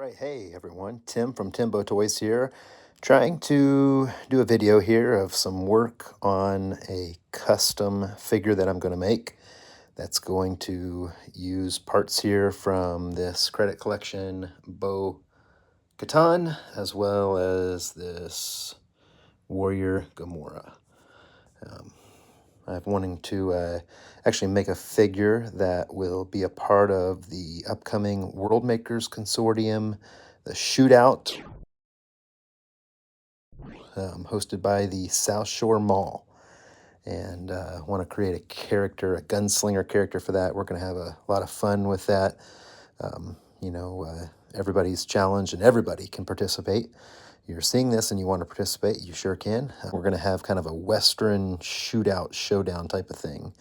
right, hey everyone, Tim from Timbo Toys here, trying to do a video here of some work on a custom figure that I'm going to make that's going to use parts here from this credit collection Bo Katan as well as this Warrior Gamora. I'm wanting to actually make a figure that will be a part of the upcoming World Makers Consortium, the Shootout, hosted by the South Shore Mall. And want to create a character, a gunslinger character for that. We're going to have a lot of fun with that. Everybody's challenged and everybody can participate. You're seeing this and you want to participate, you sure can. We're going to have kind of a Western shootout, showdown type of thing.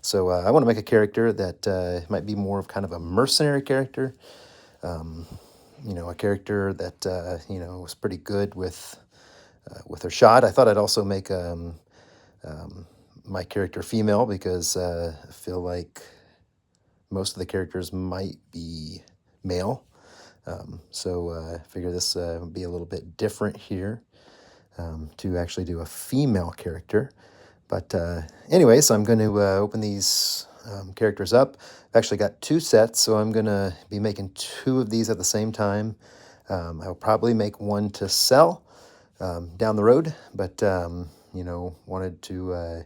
So I want to make a character that might be more of kind of a mercenary character. A character that, was pretty good with her shot. I thought I'd also make my character female because I feel like most of the characters might be male. So I figure this would be a little bit different here to actually do a female character. But anyway, so I'm going to open these characters up. I've actually got two sets, so I'm going to be making two of these at the same time. I'll probably make one to sell down the road, but, wanted to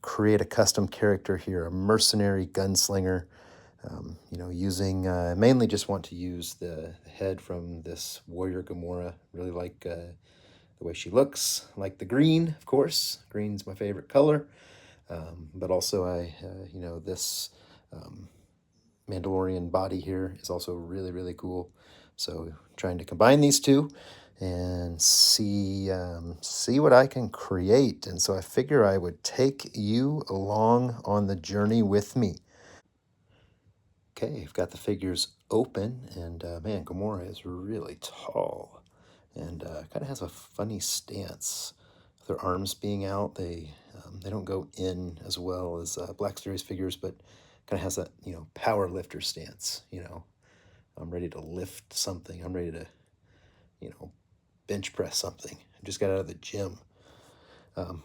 create a custom character here, a mercenary gunslinger. Using mainly just want to use the head from this Warrior Gamora. Really like the way she looks, like the green, of course. Green's my favorite color. But also this Mandalorian body here is also really, really cool. So trying to combine these two and see what I can create. And so I figure I would take you along on the journey with me. Okay, I've got the figures open, and man, Gamora is really tall and kind of has a funny stance. With their arms being out, they don't go in as well as Black Series figures, but kind of has that power lifter stance. I'm ready to lift something. I'm ready to bench press something. I just got out of the gym.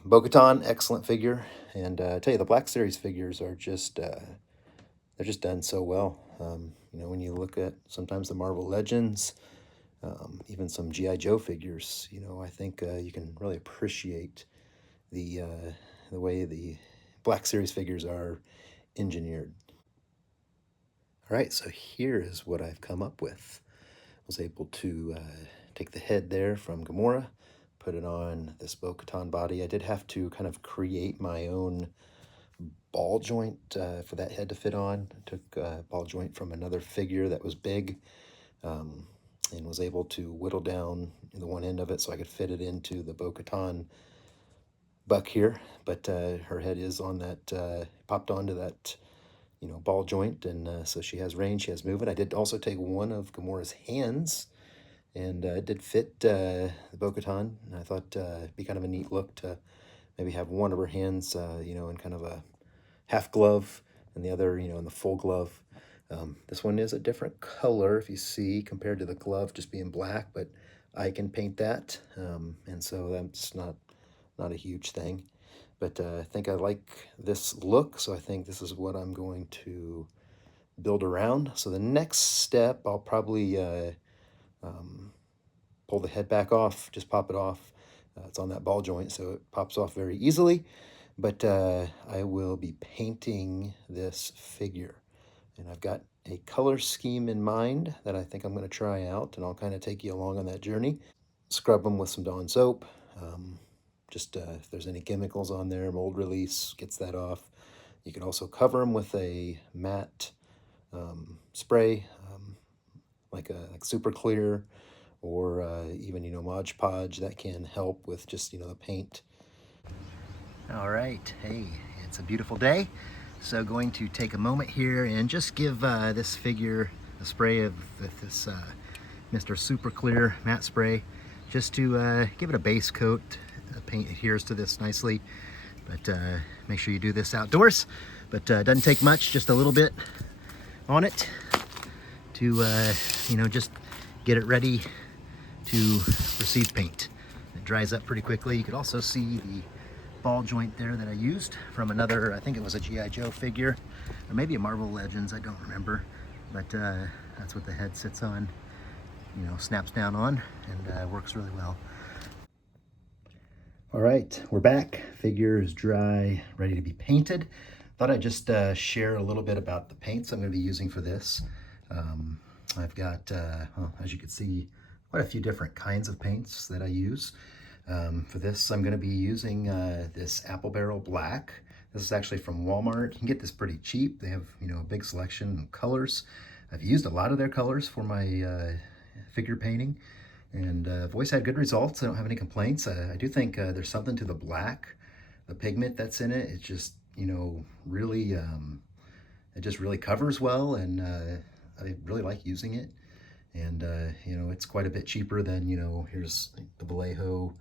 Bo-Katan, excellent figure, and I tell you, the Black Series figures are just they're just done so well. When you look at sometimes the Marvel Legends, even some G.I. Joe figures, I think you can really appreciate the way the Black Series figures are engineered. All right, so here is what I've come up with. I was able to take the head there from Gamora, put it on this Bo-Katan body. I did have to kind of create my own ball joint for that head to fit on. I took a ball joint from another figure that was big and was able to whittle down the one end of it so I could fit it into the Bo-Katan buck here. But her head is on that, popped onto that, ball joint, and so she has range, she has movement. I did also take one of Gamora's hands, and it did fit the Bo-Katan, and I thought it'd be kind of a neat look to maybe have one of her hands, in kind of a half glove and the other, in the full glove. This one is a different color, if you see, compared to the glove just being black, but I can paint that, and so that's not a huge thing. But I think I like this look, so I think this is what I'm going to build around. So the next step, I'll probably pull the head back off, just pop it off. It's on that ball joint, so it pops off very easily. But I will be painting this figure. And I've got a color scheme in mind that I think I'm going to try out, and I'll kind of take you along on that journey. Scrub them with some Dawn soap. Just if there's any chemicals on there, mold release gets that off. You can also cover them with a matte spray, like Super Clear, or even Mod Podge. That can help with just the paint. All right, hey, it's a beautiful day, so going to take a moment here and just give this figure a spray of this Mr. Super Clear matte spray, just to give it a base coat. The paint adheres to this nicely, but make sure you do this outdoors. But doesn't take much, just a little bit on it to just get it ready to receive paint. It dries up pretty quickly. You could also see the ball joint there that I used from another, I think it was a G.I. Joe figure, or maybe a Marvel Legends, I don't remember. But that's what the head sits on, you know, snaps down on, and works really well. All right, we're back. Figure is dry, ready to be painted. Thought I'd just share a little bit about the paints I'm going to be using for this. I've got, well, as you can see, quite a few different kinds of paints that I use. For this, I'm going to be using this Apple Barrel Black. This is actually from Walmart. You can get this pretty cheap. They have, you know, a big selection of colors. I've used a lot of their colors for my figure painting, and I've always had good results. I don't have any complaints. I do think there's something to the black, the pigment that's in it. It's just, you know, really, it just really covers well, and I really like using it. And, you know, it's quite a bit cheaper than, you know, here's the Vallejo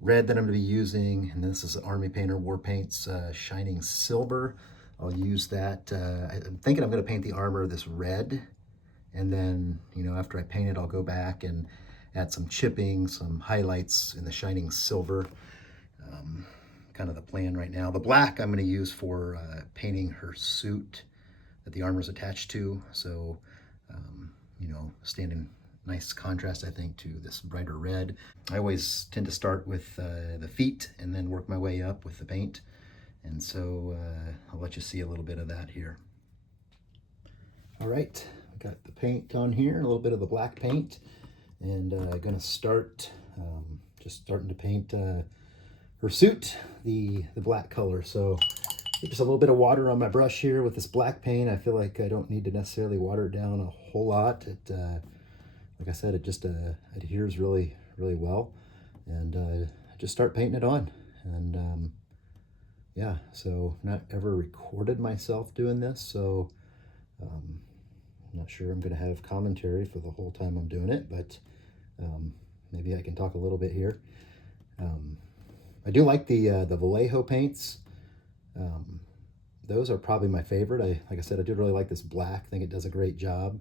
red that I'm going to be using, and this is Army Painter War Paints Shining Silver. I'll use that. I'm thinking I'm going to paint the armor this red, and then, you know, after I paint it, I'll go back and add some chipping, some highlights in the Shining Silver. Kind of the plan right now. The black I'm going to use for painting her suit that the armor is attached to. So, you know, standing nice contrast, I think, to this brighter red. I always tend to start with the feet and then work my way up with the paint. And so I'll let you see a little bit of that here. All right, I got the paint on here, a little bit of the black paint, and I'm gonna start just starting to paint her suit, the black color. So just a little bit of water on my brush here with this black paint. I feel like I don't need to necessarily water it down a whole lot. It, like I said, it just adheres really, really well. And just start painting it on. And yeah, so not ever recorded myself doing this, so I'm not sure I'm going to have commentary for the whole time I'm doing it, but maybe I can talk a little bit here. I do like the Vallejo paints. Those are probably my favorite. Like I said, I do really like this black. I think it does a great job.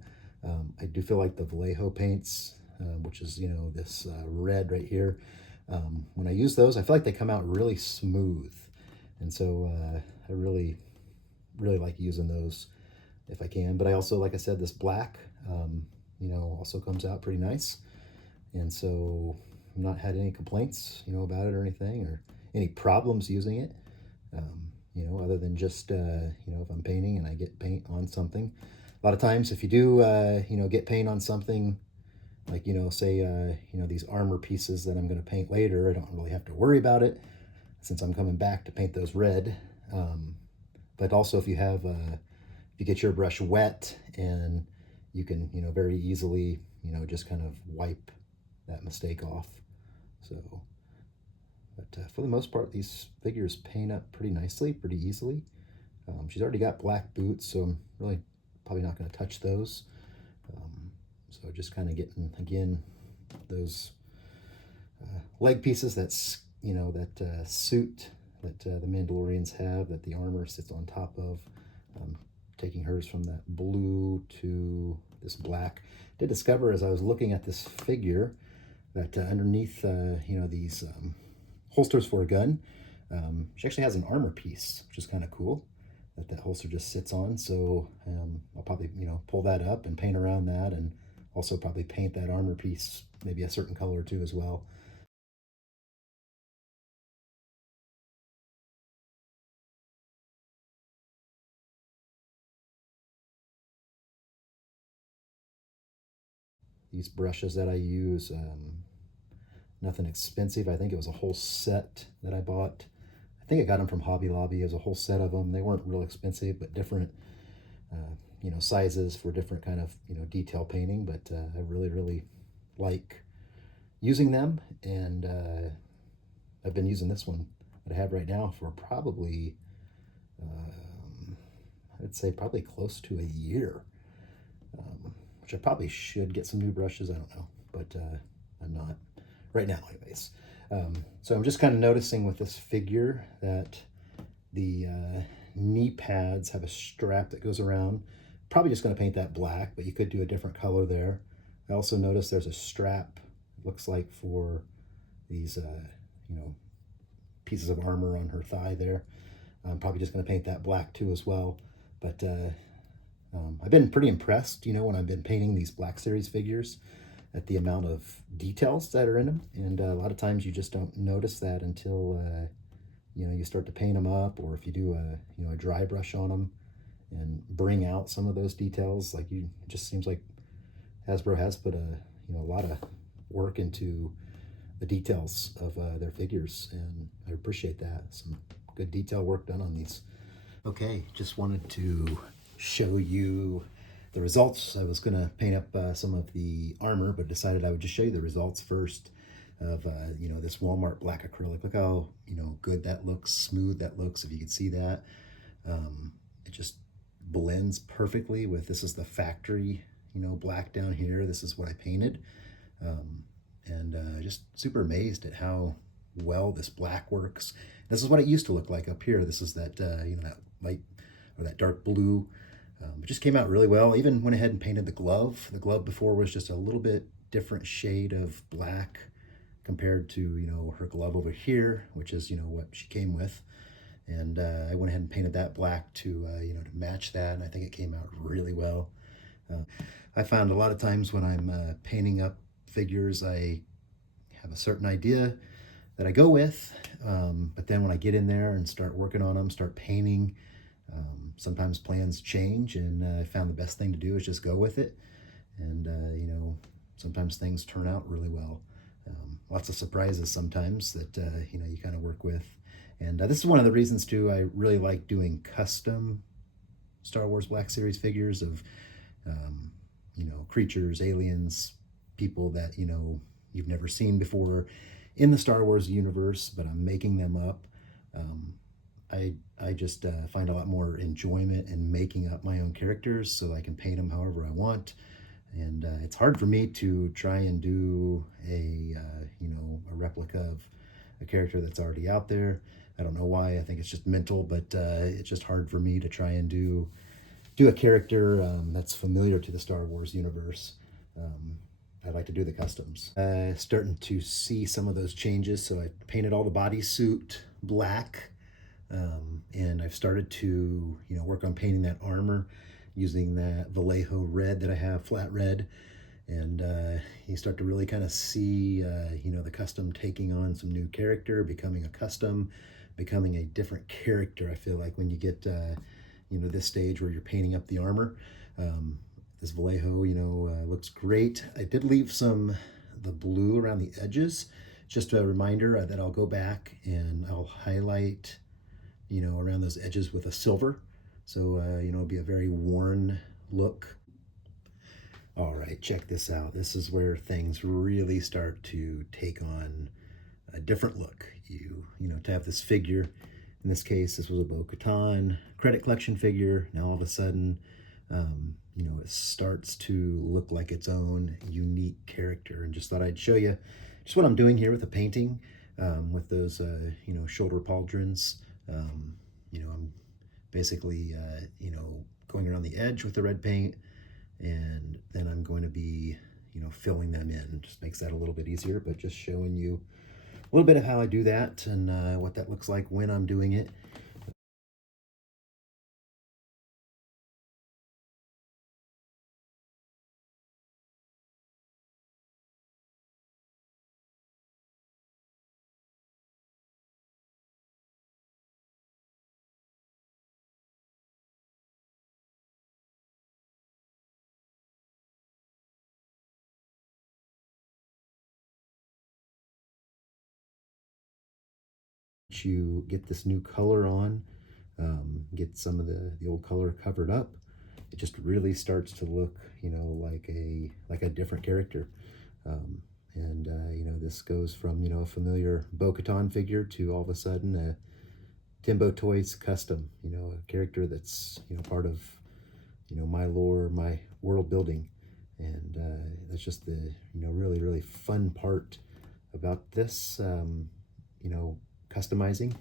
I do feel like the Vallejo paints, which is, you know, this red right here, when I use those, I feel like they come out really smooth. And so I really, really like using those if I can. But I also, like I said, this black, you know, also comes out pretty nice. And so I've not had any complaints, you know, about it or anything, or any problems using it. You know, other than just, you know, if I'm painting and I get paint on something. A lot of times if you do, you know, get paint on something, like, you know, say, you know, these armor pieces that I'm going to paint later, I don't really have to worry about it since I'm coming back to paint those red. But also if you have, if you get your brush wet, and you can, you know, very easily, you know, just kind of wipe that mistake off. So, but for the most part, these figures paint up pretty nicely, pretty easily. She's already got black boots, so I'm really probably not going to touch those. So just kind of getting, again, those leg pieces that's, you know, that suit that the Mandalorians have, that the armor sits on top of. Taking hers from that blue to this black. Did discover as I was looking at this figure that underneath, you know, these holsters for a gun, she actually has an armor piece, which is kind of cool, that holster just sits on. So I'll probably, you know, pull that up and paint around that, and also probably paint that armor piece maybe a certain color too as well. These brushes that I use, nothing expensive. I think it was a whole set that I bought. I think I got them from Hobby Lobby. It was a whole set of them. They weren't real expensive, but different, you know, sizes for different kind of, you know, detail painting. But I really, really like using them, and I've been using this one that I have right now for probably, I'd say probably close to a year, which I probably should get some new brushes. I don't know, but I'm not right now anyways. So I'm just kind of noticing with this figure that the knee pads have a strap that goes around. Probably just going to paint that black, but you could do a different color there. I also noticed there's a strap, it looks like for these, you know, pieces of armor on her thigh there. I'm probably just going to paint that black too as well. But I've been pretty impressed, you know, when I've been painting these Black Series figures at the amount of details that are in them. And a lot of times you just don't notice that until, you know, you start to paint them up, or if you do a, you know, a dry brush on them and bring out some of those details. Like, you, it just seems like Hasbro has put a, you know, a lot of work into the details of their figures, and I appreciate that. Some good detail work done on these. Okay, just wanted to show you the results. I was gonna paint up some of the armor, but decided I would just show you the results first of you know, this Walmart black acrylic. Look how, you know, good that looks, smooth that looks, if you can see that. It just blends perfectly with, this is the factory, you know, black down here. This is what I painted. And just super amazed at how well this black works. This is what it used to look like up here. This is that, you know, that light or that dark blue. It just came out really well. Even went ahead and painted the glove. The glove before was just a little bit different shade of black compared to, you know, her glove over here, which is, you know, what she came with. And I went ahead and painted that black to, you know, to match that. And I think it came out really well. I found a lot of times when I'm painting up figures, I have a certain idea that I go with, but then when I get in there and start working on them, start painting, sometimes plans change, and I found the best thing to do is just go with it. And you know, sometimes things turn out really well. Lots of surprises sometimes that you know, you kind of work with. And this is one of the reasons too I really like doing custom Star Wars Black Series figures of you know, creatures, aliens, people that, you know, you've never seen before in the Star Wars universe, but I'm making them up. I just find a lot more enjoyment in making up my own characters so I can paint them however I want. And it's hard for me to try and do a, you know, a replica of a character that's already out there. I don't know why. I think it's just mental, but it's just hard for me to try and do a character that's familiar to the Star Wars universe. I like to do the customs. Starting to see some of those changes. So I painted all the bodysuit black, and I've started to, you know, work on painting that armor using that Vallejo red that I have, flat red. And you start to really kind of see, you know, the custom taking on some new character, becoming a custom, becoming a different character. I feel like when you get, you know, this stage where you're painting up the armor, this Vallejo, you know, looks great. I did leave some the blue around the edges. Just a reminder that I'll go back and I'll highlight, you know, around those edges with a silver. So, you know, it'll be a very worn look. All right, check this out. This is where things really start to take on a different look. You know, to have this figure, in this case, this was a Bo-Katan credit collection figure. Now all of a sudden, you know, it starts to look like its own unique character. And just thought I'd show you just what I'm doing here with the painting, with those, you know, shoulder pauldrons. You know, I'm basically, you know, going around the edge with the red paint, and then I'm going to be, you know, filling them in. Just makes that a little bit easier, but just showing you a little bit of how I do that and what that looks like when I'm doing it. You get this new color on, get some of the old color covered up, it just really starts to look, you know, like a different character. And you know, this goes from, you know, a familiar Bo-Katan figure to all of a sudden a Timbo Toys custom, you know, a character that's, you know, part of, you know, my lore, my world building. And that's just the, you know, really, really fun part about this, you know, customizing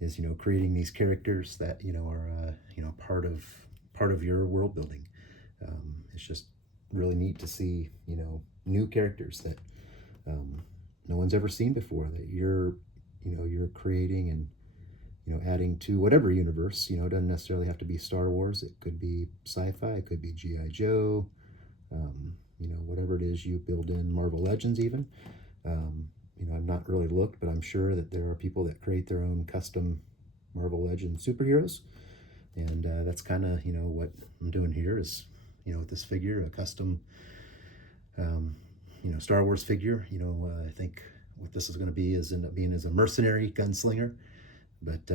is, you know, creating these characters that, you know, are, you know, part of your world building. It's just really neat to see, you know, new characters that no one's ever seen before, that you're creating and, you know, adding to whatever universe. You know, it doesn't necessarily have to be Star Wars. It could be sci-fi. It could be G.I. Joe. You know, whatever it is you build in, Marvel Legends even. Um, you know, I've not really looked, but I'm sure that there are people that create their own custom Marvel Legends superheroes. And that's kind of, you know, what I'm doing here is, you know, with this figure, a custom, um, you know, Star Wars figure. You know, I think what this is going to be is end up being as a mercenary gunslinger. But,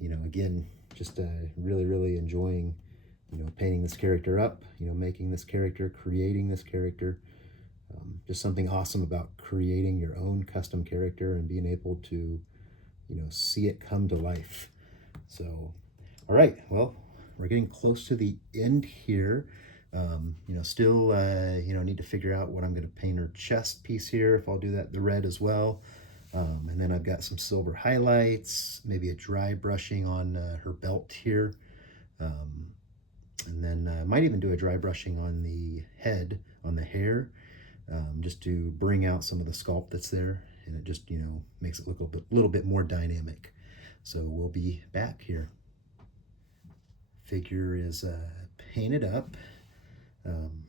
you know, again, just really, really enjoying, you know, painting this character up, you know, making this character, creating this character. Just something awesome about creating your own custom character and being able to, you know, see it come to life. So, all right, well, we're getting close to the end here. You know, still, you know, need to figure out what I'm going to paint her chest piece here, if I'll do that the red as well. And then I've got some silver highlights, maybe a dry brushing on her belt here. And then I might even do a dry brushing on the head, on the hair, just to bring out some of the sculpt that's there. And it just, you know, makes it look a little bit more dynamic. So we'll be back here. Figure is painted up.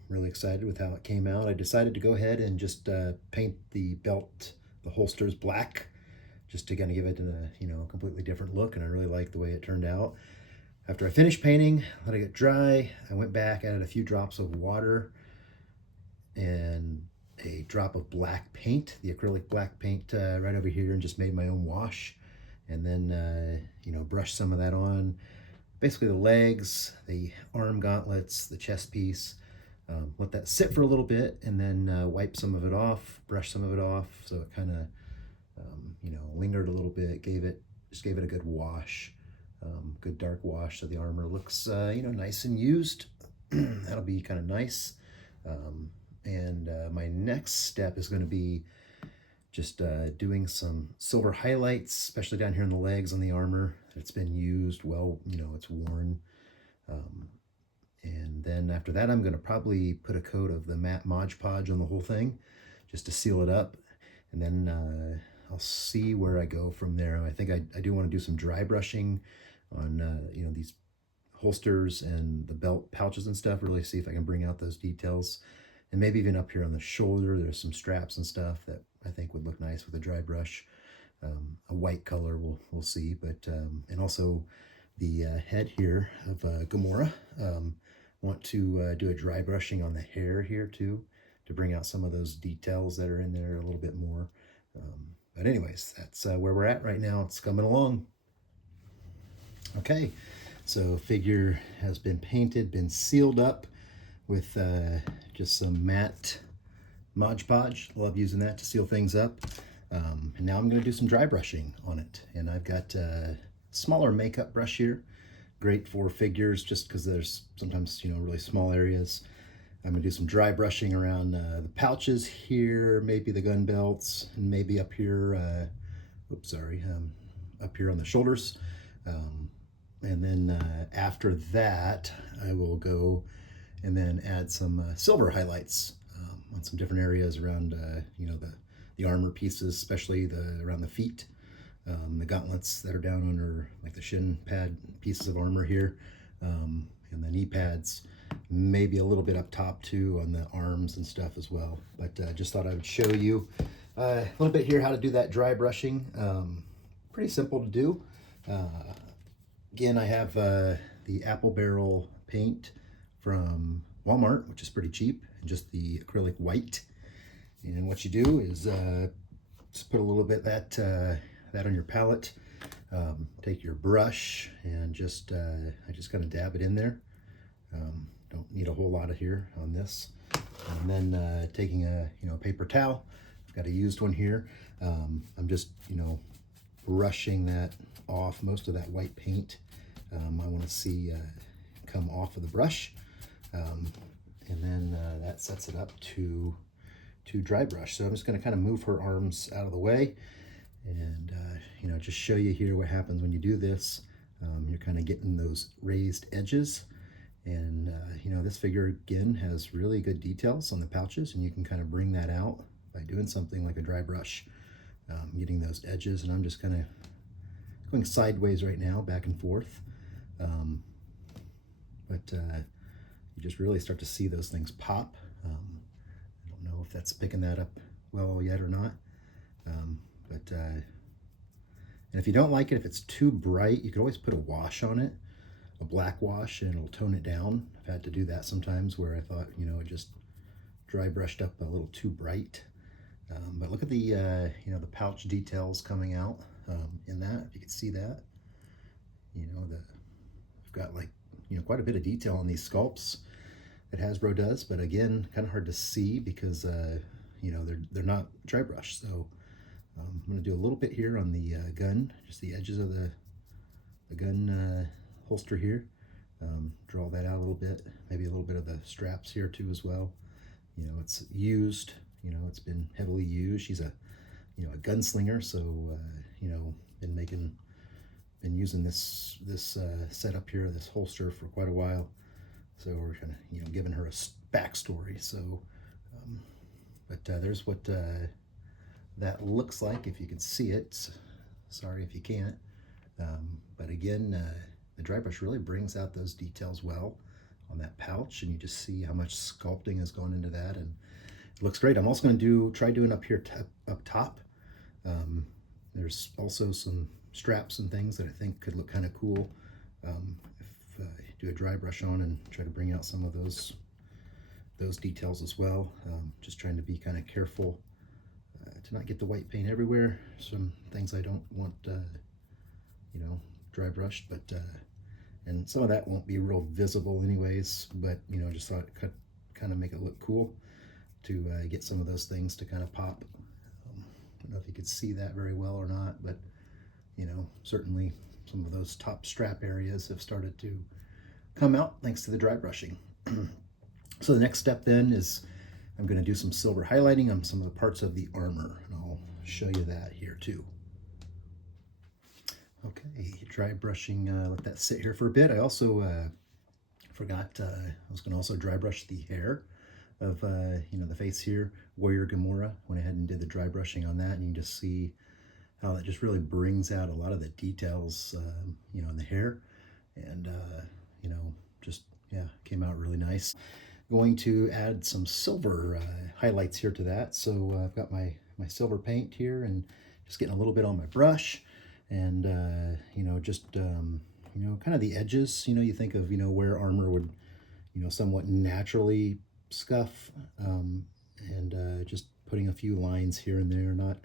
Really excited with how it came out. I decided to go ahead and just paint the belt, the holsters black, just to kind of give it a, you know, completely different look. And I really like the way it turned out. After I finished painting, let it get dry, I went back, added a few drops of water and a drop of black paint, the acrylic black paint right over here, and just made my own wash. And then, you know, brushed some of that on. Basically the legs, the arm gauntlets, the chest piece. Let that sit for a little bit and then wipe some of it off, brush some of it off, so it kind of, you know, lingered a little bit, just gave it a good wash, good dark wash, so the armor looks, you know, nice and used. That'll be kind of nice. And my next step is going to be just doing some silver highlights, especially down here in the legs on the armor. It's been used well, you know, it's worn. And then after that, I'm going to probably put a coat of the matte Mod Podge on the whole thing just to seal it up. And then I'll see where I go from there. I think I do want to do some dry brushing on, you know, these holsters and the belt pouches and stuff, really see if I can bring out those details. And maybe even up here on the shoulder, there's some straps and stuff that I think would look nice with a dry brush. A white color, we'll see. But and also the head here of Gamora. Want to do a dry brushing on the hair here too, to bring out some of those details that are in there a little bit more. But anyways, that's where we're at right now. It's coming along. Okay, so figure has been painted, been sealed up with just some matte Mod Podge. Love using that to seal things up. And now I'm going to do some dry brushing on it. And I've got a smaller makeup brush here. Great for figures just because there's sometimes, you know, really small areas. I'm going to do some dry brushing around the pouches here, maybe the gun belts, and maybe up here, up here on the shoulders. And then after that, I will go and then add some silver highlights on some different areas around, you know, the armor pieces, especially around the feet, the gauntlets that are down under like the shin pad pieces of armor here, and the knee pads, maybe a little bit up top too on the arms and stuff as well. But just thought I would show you a little bit here how to do that dry brushing. Pretty simple to do. Again, I have the apple barrel paint from Walmart, which is pretty cheap, and just the acrylic white. And what you do is just put a little bit that on your palette. Take your brush and just I just kind of dab it in there. Don't need a whole lot of here on this. And then taking a paper towel. I've got a used one here. I'm just brushing that off, most of that white paint. I want to see come off of the brush, and then that sets it up to dry brush. So I'm just going to kind of move her arms out of the way, and just show you here what happens when you do this. You're kind of getting those raised edges, And, this figure, again, has really good details on the pouches, and you can kind of bring that out by doing something like a dry brush, getting those edges. And I'm just kind of going sideways right now, back and forth. Um, but you just really start to see those things pop. I don't know if that's picking that up well yet or not. But and if you don't like it, if it's too bright, you could always put a wash on it, a black wash, and it'll tone it down. I've had to do that sometimes where I thought, it just dry brushed up a little too bright. But look at the, the pouch details coming out in that, if you can see that. I've got like, quite a bit of detail on these sculpts that Hasbro does, but again, kind of hard to see because, they're not dry brushed. So I'm going to do a little bit here on the gun, just the edges of the gun holster here. Draw that out a little bit, maybe a little bit of the straps here too as well. It's used, it's been heavily used. She's a gunslinger, so been using this setup here, this holster, for quite a while. So we're kind of giving her a backstory. So, but there's what that looks like if you can see it. Sorry if you can't. But again, the dry brush really brings out those details well on that pouch, and you just see how much sculpting has gone into that, and it looks great. I'm also going to try doing up here up top. There's also some straps and things that I think could look kind of cool if you do a dry brush on and try to bring out some of those details as well. Just trying to be kind of careful to not get the white paint everywhere. Some things I don't want dry brushed, but and some of that won't be real visible anyways, but just thought it could kind of make it look cool to get some of those things to kind of pop. I don't know if you could see that very well or not, but certainly some of those top strap areas have started to come out thanks to the dry brushing. So the next step then is I'm going to do some silver highlighting on some of the parts of the armor, and I'll show you that here too. Okay, dry brushing, let that sit here for a bit. I also forgot, I was going to also dry brush the hair of, the face here, Warrior Gamora. Went ahead and did the dry brushing on that, and you can just see how that just really brings out a lot of the details, in the hair. And, just, yeah, came out really nice. Going to add some silver highlights here to that. So I've got my silver paint here, and just getting a little bit on my brush, and just kind of the edges. You think of where armor would somewhat naturally scuff, and just putting a few lines here and there. I'm going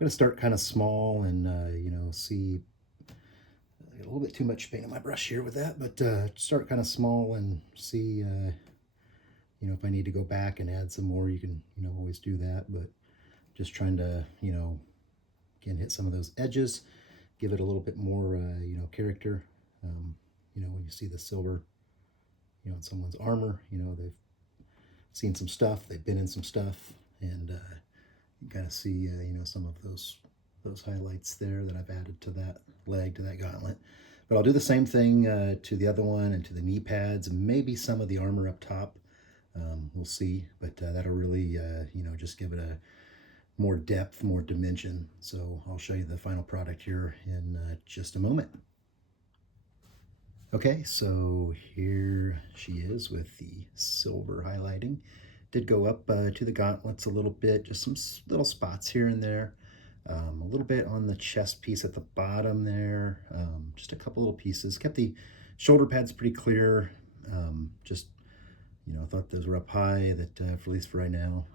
to start kind of small, and see a little bit too much paint on my brush here with that, but start kind of small and see if I need to go back and add some more. You can always do that, but just trying to again hit some of those edges, give it a little bit more character. When you see the silver in someone's armor, they've seen some stuff, they've been in some stuff, and you kind of see some of those highlights there that I've added to that leg, to that gauntlet. But I'll do the same thing to the other one and to the knee pads, and maybe some of the armor up top. We'll see, but that'll really just give it a more depth, more dimension. So I'll show you the final product here in just a moment. Okay, so here she is with the silver highlighting. Did go up to the gauntlets a little bit, just some little spots here and there. A little bit on the chest piece at the bottom there, just a couple little pieces. Kept the shoulder pads pretty clear. Just, I thought those were up high, that for at least for right now,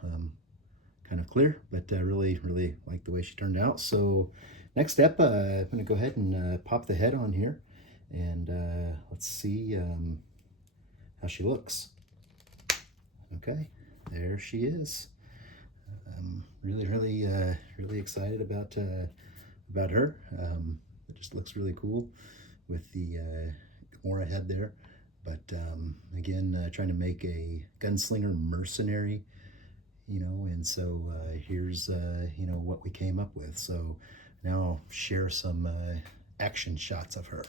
kind of clear, but really like the way she turned out. So next step, I'm going to go ahead and pop the head on here, and let's see how she looks. Okay, there she is. I'm really excited about her. It just looks really cool with the Gamora head there. But again, trying to make a gunslinger mercenary, and so here's what we came up with. So now I'll share some action shots of her.